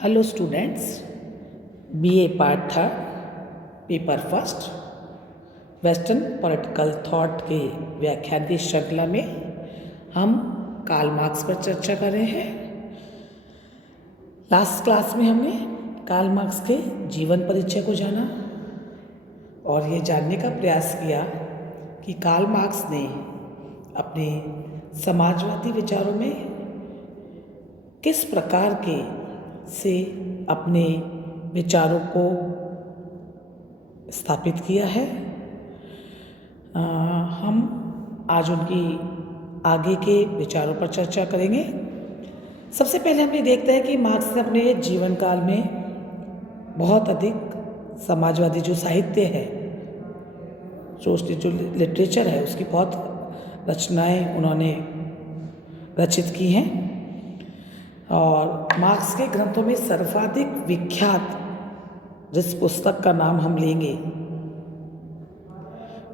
Hello students, BA part third paper first western political thought के व्याख्यान की श्रृंखला में हम कार्ल मार्क्स पर चर्चा कर रहे हैं। लास्ट क्लास में हमने कार्ल मार्क्स के जीवन परिचय को जाना और ये जानने का प्रयास किया कि कार्ल मार्क्स ने अपने समाजवादी विचारों में किस प्रकार के से अपने विचारों को स्थापित किया है। हम आज उनकी आगे के विचारों पर चर्चा करेंगे। सबसे पहले हम ये देखते हैं कि मार्क्स ने अपने जीवन काल में बहुत अधिक समाजवादी जो साहित्य है, जो लिटरेचर है, उसकी बहुत रचनाएं उन्होंने रचित की हैं और मार्क्स के ग्रंथों में सर्वाधिक विख्यात जिस पुस्तक का नाम हम लेंगे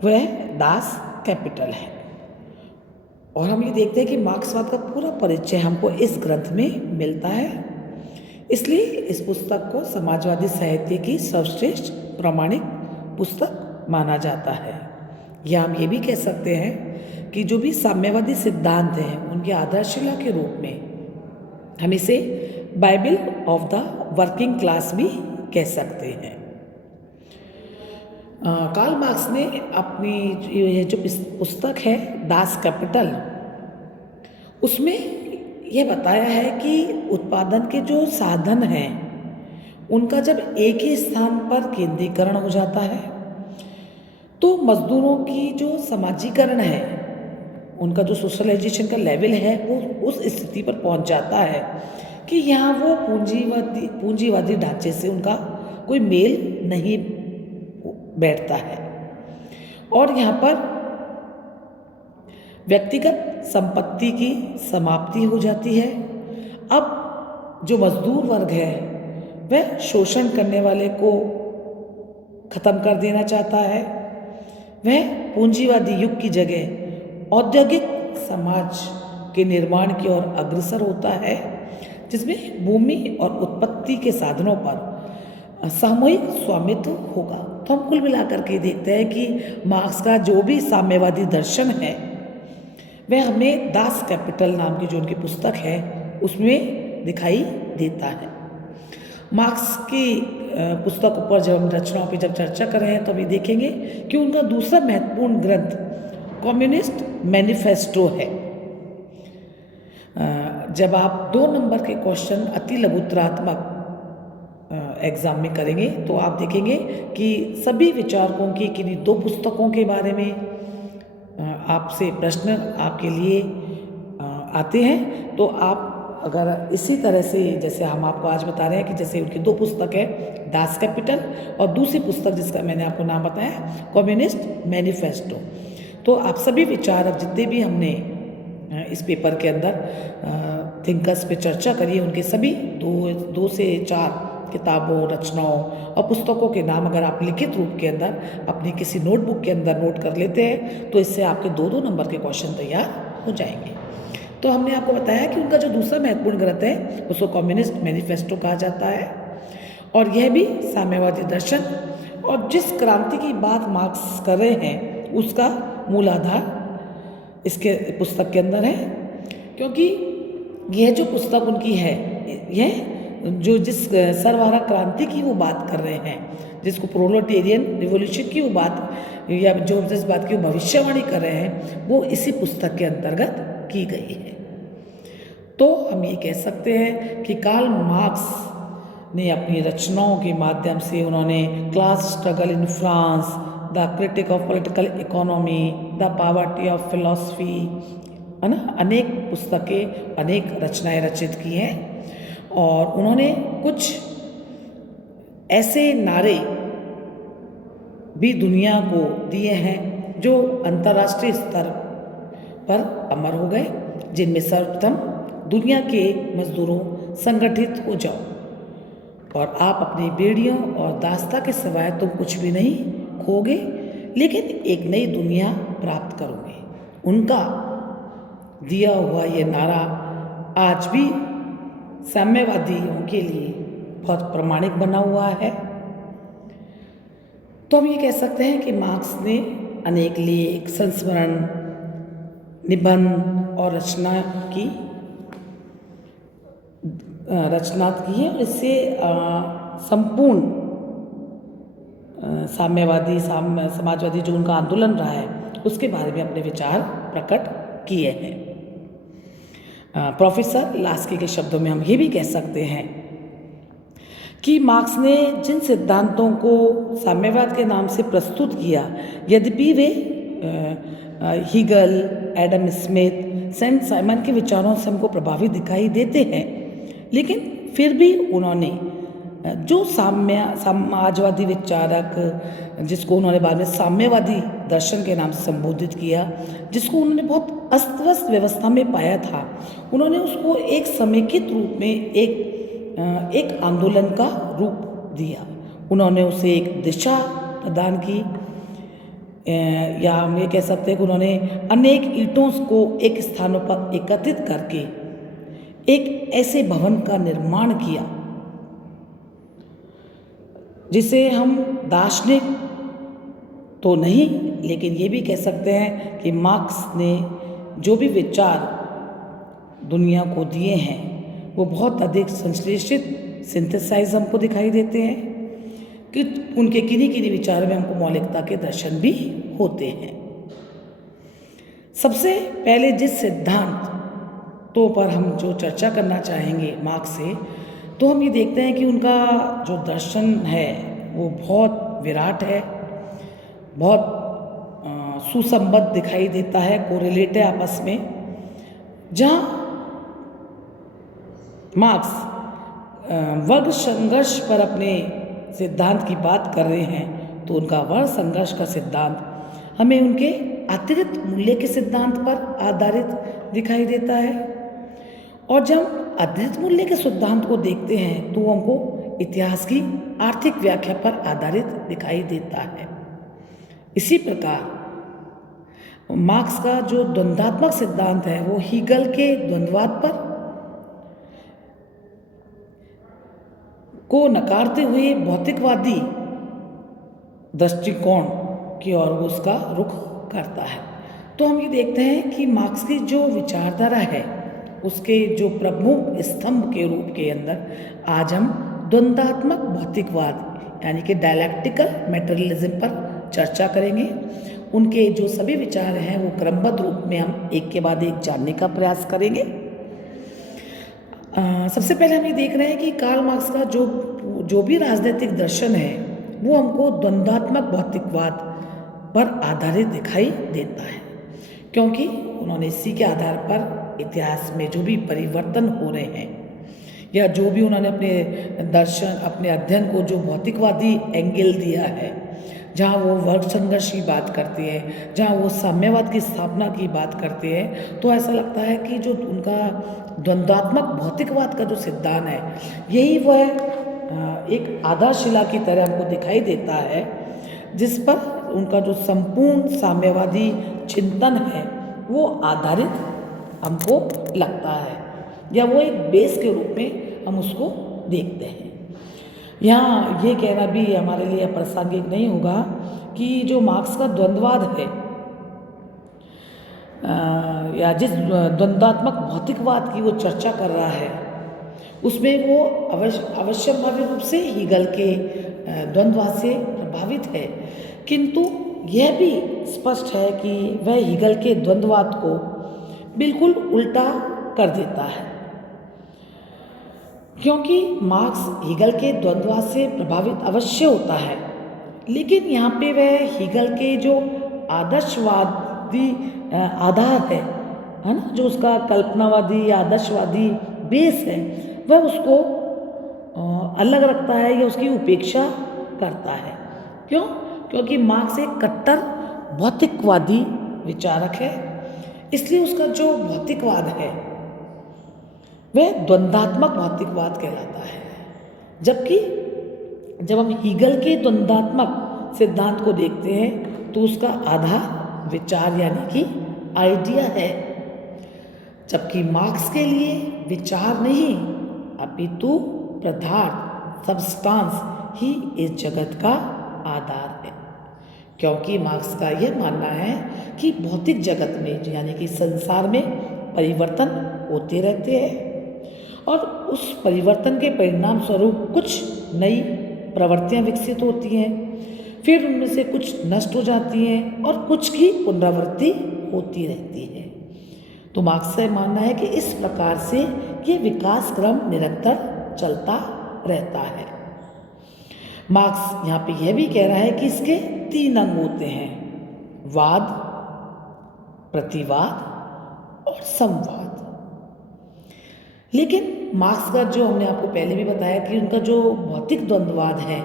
वह दास कैपिटल है। और हम ये देखते हैं कि मार्क्सवाद का पूरा परिचय हमको इस ग्रंथ में मिलता है। इसलिए इस पुस्तक को समाजवादी साहित्य की सर्वश्रेष्ठ प्रामाणिक पुस्तक माना जाता है। या हम ये भी कह सकते हैं कि जो भी साम्यवादी सिद्धांत हैं उनकी आधारशिला के रूप में हम इसे Bible of the working class भी कह सकते हैं। कार्ल मार्क्स ने अपनी ये जो पुस्तक है दास कैपिटल, उसमें यह बताया है कि उत्पादन के जो साधन हैं उनका जब एक ही स्थान पर केंद्रीकरण हो जाता है तो मजदूरों की जो समाजीकरण है, उनका जो सोशलाइजेशन का लेवल है वो उस स्थिति पर पहुंच जाता है कि यहाँ वो पूंजीवादी ढांचे से उनका कोई मेल नहीं बैठता है और यहाँ पर व्यक्तिगत संपत्ति की समाप्ति हो जाती है। अब जो मजदूर वर्ग है वह शोषण करने वाले को खत्म कर देना चाहता है। वह पूंजीवादी युग की जगह औद्योगिक समाज के निर्माण की ओर अग्रसर होता है, जिसमें भूमि और उत्पत्ति के साधनों पर सामूहिक स्वामित्व होगा। तो हम कुल मिलाकर के देखते हैं कि मार्क्स का जो भी साम्यवादी दर्शन है वह हमें दास कैपिटल नाम की जो उनकी पुस्तक है उसमें दिखाई देता है। मार्क्स की पुस्तक पर जब हम रचनाओं पर जब चर्चा कर रहे हैं तो अभी देखेंगे कि उनका दूसरा महत्वपूर्ण ग्रंथ कम्युनिस्ट मैनिफेस्टो है। जब आप 2 नंबर के क्वेश्चन अति लघुत्तरात्मक एग्जाम में करेंगे तो आप देखेंगे कि सभी विचारकों की किन्हीं 2 पुस्तकों के बारे में आपसे प्रश्न आपके लिए आते हैं। तो आप अगर इसी तरह से जैसे हम आपको आज बता रहे हैं कि जैसे उनकी 2 पुस्तक है दास कैपिटल और दूसरी पुस्तक जिसका मैंने आपको नाम बताया कम्युनिस्ट मैनिफेस्टो, तो आप सभी विचार अब जितने भी हमने इस पेपर के अंदर थिंकर्स पे चर्चा करी उनके सभी 2 से 4 किताबों, रचनाओं और पुस्तकों के नाम अगर आप लिखित रूप के अंदर अपनी किसी नोटबुक के अंदर नोट कर लेते हैं तो इससे आपके 2-2 नंबर के क्वेश्चन तैयार हो जाएंगे। तो हमने आपको बताया कि उनका जो दूसरा महत्वपूर्ण ग्रंथ है उसको कम्युनिस्ट मैनिफेस्टो कहा जाता है और यह भी साम्यवादी दर्शन और जिस क्रांति की बात मार्क्स कर रहे हैं उसका मूल आधार इसके पुस्तक के अंदर है। क्योंकि यह जो पुस्तक उनकी है, यह जो जिस सर्वहारा क्रांति की वो बात कर रहे हैं, जिसको प्रोलेटेरियन रिवॉल्यूशन की वो बात या जो जिस बात की वो भविष्यवाणी कर रहे हैं वो इसी पुस्तक के अंतर्गत की गई है। तो हम ये कह सकते हैं कि कार्ल मार्क्स ने अपनी रचनाओं के माध्यम से उन्होंने class struggle in France, the critic of political economy, the poverty of philosophy, है ना, अनेक पुस्तकें, अनेक रचनाएं रचित की हैं और उन्होंने कुछ ऐसे नारे भी दुनिया को दिए हैं जो अंतर्राष्ट्रीय स्तर पर अमर हो गए, जिनमें सर्वप्रथम दुनिया के मजदूरों संगठित हो जाओ और आप अपनी बेड़ियों और दास्ता के सिवाय तुम कुछ भी नहीं खोगे लेकिन एक नई दुनिया प्राप्त करोगे। उनका दिया हुआ ये नारा आज भी साम्यवादियों के लिए बहुत प्रामाणिक बना हुआ है। तो हम ये कह सकते हैं कि मार्क्स ने अनेक लेख, संस्मरण, निबंध और रचना की है। इससे संपूर्ण साम्यवादी समाजवादी जो उनका आंदोलन रहा है उसके बारे में अपने विचार प्रकट किए हैं। प्रोफेसर लास्की के शब्दों में हम ये भी कह सकते हैं कि मार्क्स ने जिन सिद्धांतों को साम्यवाद के नाम से प्रस्तुत किया, यद्यपि वे Hegel, Adam Smith, saint Simon के विचारों से हमको प्रभावित दिखाई देते हैं, लेकिन फिर भी उन्होंने जो समाजवादी विचारक, जिसको उन्होंने बाद में साम्यवादी दर्शन के नाम से संबोधित किया, जिसको उन्होंने बहुत अस्त व्यस्त व्यवस्था में पाया था, उन्होंने उसको एक समेकित रूप में एक आंदोलन का रूप दिया। उन्होंने उसे एक दिशा प्रदान की, या हम ये कह सकते हैं कि उन्होंने अनेक ईंटों को एक स्थानों पर एकत्रित करके एक ऐसे भवन का निर्माण किया जिसे हम दार्शनिक तो नहीं, लेकिन ये भी कह सकते हैं कि मार्क्स ने जो भी विचार दुनिया को दिए हैं वो बहुत अधिक संश्लेषित, सिंथेसाइज हमको दिखाई देते हैं कि उनके किन्हीं विचारों में हमको मौलिकता के दर्शन भी होते हैं। सबसे पहले जिस सिद्धांतों पर हम जो चर्चा करना चाहेंगे मार्क्स से, तो हम ये देखते हैं कि उनका जो दर्शन है वो बहुत विराट है, बहुत सुसंबद्ध दिखाई देता है, कोरिलेट है आपस में। जहाँ मार्क्स वर्ग संघर्ष पर अपने सिद्धांत की बात कर रहे हैं, तो उनका वर्ग संघर्ष का सिद्धांत हमें उनके अतिरिक्त मूल्य के सिद्धांत पर आधारित दिखाई देता है। और जब अतिरिक्त मूल्य के सिद्धांत को देखते हैं तो हमको इतिहास की आर्थिक व्याख्या पर आधारित दिखाई देता है। इसी प्रकार मार्क्स का जो द्वंद्वात्मक सिद्धांत है वो हीगल के द्वंद्ववाद पर को नकारते हुए भौतिकवादी दृष्टिकोण की ओर वो उसका रुख करता है। तो हम ये देखते हैं कि मार्क्स की जो विचारधारा है उसके जो प्रमुख स्तंभ के रूप के अंदर आज हम द्वंद्वात्मक भौतिकवाद यानी कि डायलैक्टिकल मटेरियलिज्म पर चर्चा करेंगे। उनके जो सभी विचार हैं वो क्रमबद्ध रूप में हम एक के बाद एक जानने का प्रयास करेंगे। सबसे पहले हम ये देख रहे हैं कि कार्ल मार्क्स का जो भी राजनीतिक दर्शन है वो हमको द्वंद्वात्मक भौतिकवाद पर आधारित दिखाई देता है, क्योंकि उन्होंने इसी के आधार पर इतिहास में जो भी परिवर्तन हो रहे हैं या जो भी उन्होंने अपने दर्शन, अपने अध्ययन को जो भौतिकवादी एंगल दिया है, जहाँ वो वर्ग संघर्ष की बात करते हैं, जहाँ वो साम्यवाद की स्थापना की बात करते हैं, तो ऐसा लगता है कि जो उनका द्वंद्वात्मक भौतिकवाद का जो सिद्धांत है यही वह एक आधारशिला की तरह हमको दिखाई देता है, जिस पर उनका जो संपूर्ण साम्यवादी चिंतन है वो आधारित हमको लगता है, या वो एक बेस के रूप में हम उसको देखते हैं। यहाँ ये कहना भी हमारे लिए अप्रासंगिक नहीं होगा कि जो मार्क्स का द्वंद्ववाद है या जिस द्वंद्वात्मक भौतिकवाद की वो चर्चा कर रहा है उसमें वो अवश्यभावी रूप से हीगल के द्वंद्ववाद से प्रभावित है, किंतु यह भी स्पष्ट है कि वह हीगल के द्वंद्ववाद को बिल्कुल उल्टा कर देता है, क्योंकि मार्क्स हीगल के द्वंद्ववाद से प्रभावित अवश्य होता है, लेकिन यहाँ पे वह हीगल के जो आदर्शवादी आधार है ना, जो उसका कल्पनावादी या आदर्शवादी बेस है, वह उसको अलग रखता है या उसकी उपेक्षा करता है। क्यों? क्योंकि मार्क्स एक कट्टर भौतिकवादी विचारक है, इसलिए उसका जो भौतिकवाद है वह द्वंद्वात्मक भौतिकवाद कहलाता है। जबकि जब हम हीगल के द्वंद्वात्मक सिद्धांत को देखते हैं तो उसका आधार विचार यानी कि आइडिया है, जबकि मार्क्स के लिए विचार नहीं अपितु पदार्थ, सबस्टांस ही इस जगत का आधार है। क्योंकि मार्क्स का यह मानना है कि भौतिक जगत में यानी कि संसार में परिवर्तन होते रहते हैं और उस परिवर्तन के परिणाम स्वरूप कुछ नई प्रवृत्तियां विकसित होती हैं, फिर उनमें से कुछ नष्ट हो जाती हैं और कुछ की पुनरावृत्ति होती रहती है। तो मार्क्स का मानना है कि इस प्रकार से ये विकास क्रम निरंतर चलता रहता है। मार्क्स यहाँ पे यह भी कह रहा है कि इसके 3 अंग होते हैं, वाद, प्रतिवाद और संवाद। लेकिन मार्क्स का जो हमने आपको पहले भी बताया कि उनका जो भौतिक द्वंद्ववाद है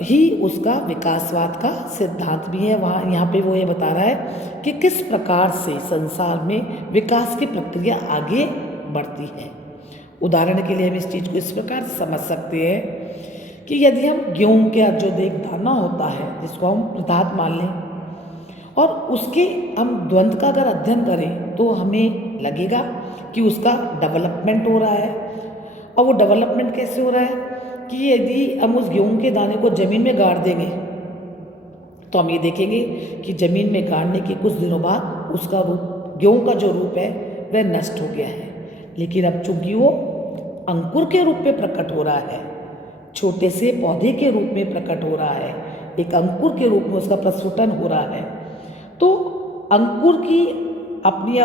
ही उसका विकासवाद का सिद्धांत भी है। वहाँ यहाँ पे वो ये बता रहा है कि किस प्रकार से संसार में विकास की प्रक्रिया आगे बढ़ती है। उदाहरण के लिए हम इस चीज़ को इस प्रकार से समझ सकते हैं कि यदि हम गेहूं का जो एक दाना होता है जिसको हम पदार्थ मान लें और उसके हम द्वंद्व का अगर अध्ययन करें तो हमें लगेगा कि उसका डेवलपमेंट हो रहा है। और वो डेवलपमेंट कैसे हो रहा है कि यदि हम उस गेहूं के दाने को ज़मीन में गाड़ देंगे तो हम ये देखेंगे कि ज़मीन में गाड़ने के कुछ दिनों बाद उसका रूप, गेहूं का जो रूप है वह नष्ट हो गया है। लेकिन अब चूंकि वो अंकुर के रूप में प्रकट हो रहा है, छोटे से पौधे के रूप में प्रकट हो रहा है, एक अंकुर के रूप में उसका प्रस्फुटन हो रहा है, तो अंकुर की अपनी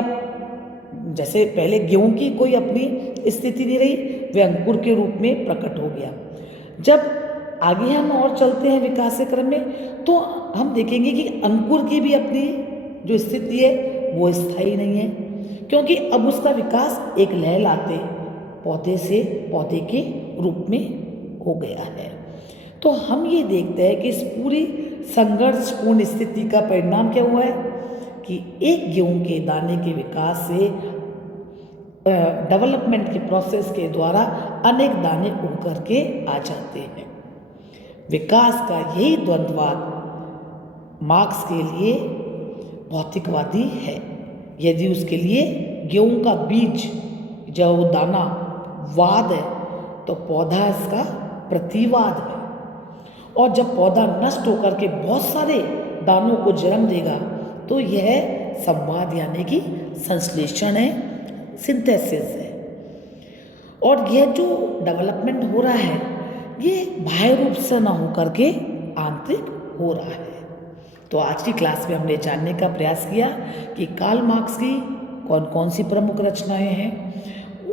जैसे पहले गेहूं की कोई अपनी स्थिति नहीं रही, वह अंकुर के रूप में प्रकट हो गया। जब आगे हम और चलते हैं विकास के क्रम में तो हम देखेंगे कि अंकुर की भी अपनी जो स्थिति है वो स्थायी नहीं है, क्योंकि अब उसका विकास एक लहलाते पौधे से पौधे के रूप में हो गया है। तो हम ये देखते हैं कि इस पूरी संघर्षपूर्ण स्थिति का परिणाम क्या हुआ है कि एक गेहूं के दाने के विकास से डेवलपमेंट के प्रोसेस के द्वारा अनेक दाने उग करके आ जाते हैं। विकास का यही द्वंद्ववाद मार्क्स के लिए भौतिकवादी है। यदि उसके लिए गेहूं का बीज जो दाना वाद है तो पौधा इसका प्रतिवाद है, और जब पौधा नष्ट होकर के बहुत सारे दानों को जन्म देगा तो यह संवाद यानी कि संश्लेषण है, सिंथेसिस है। और यह जो डेवलपमेंट हो रहा है ये बाह्य रूप से ना हो करके आंतरिक हो रहा है। तो आज की क्लास में हमने जानने का प्रयास किया कि कार्ल मार्क्स की कौन कौन सी प्रमुख रचनाएं हैं,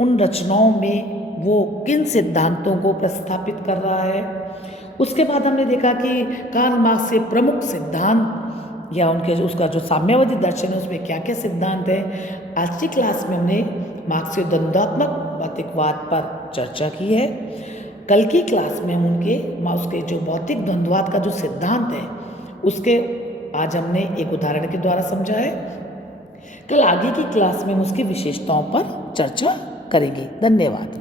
उन रचनाओं में वो किन सिद्धांतों को प्रस्थापित कर रहा है। उसके बाद हमने देखा कि कार्ल मार्क्स के प्रमुख सिद्धांत या उनके उसका जो साम्यवादी दर्शन है उसमें क्या क्या सिद्धांत है। आज की क्लास में हमने मार्क्स के द्वंद्वात्मक भौतिकवाद पर चर्चा की है। कल की क्लास में हम उसके जो भौतिक द्वंद्ववाद का जो सिद्धांत है उसके आज हमने एक उदाहरण के द्वारा समझा है। कल आगे की क्लास में हम उसकी विशेषताओं पर चर्चा करेंगे। धन्यवाद।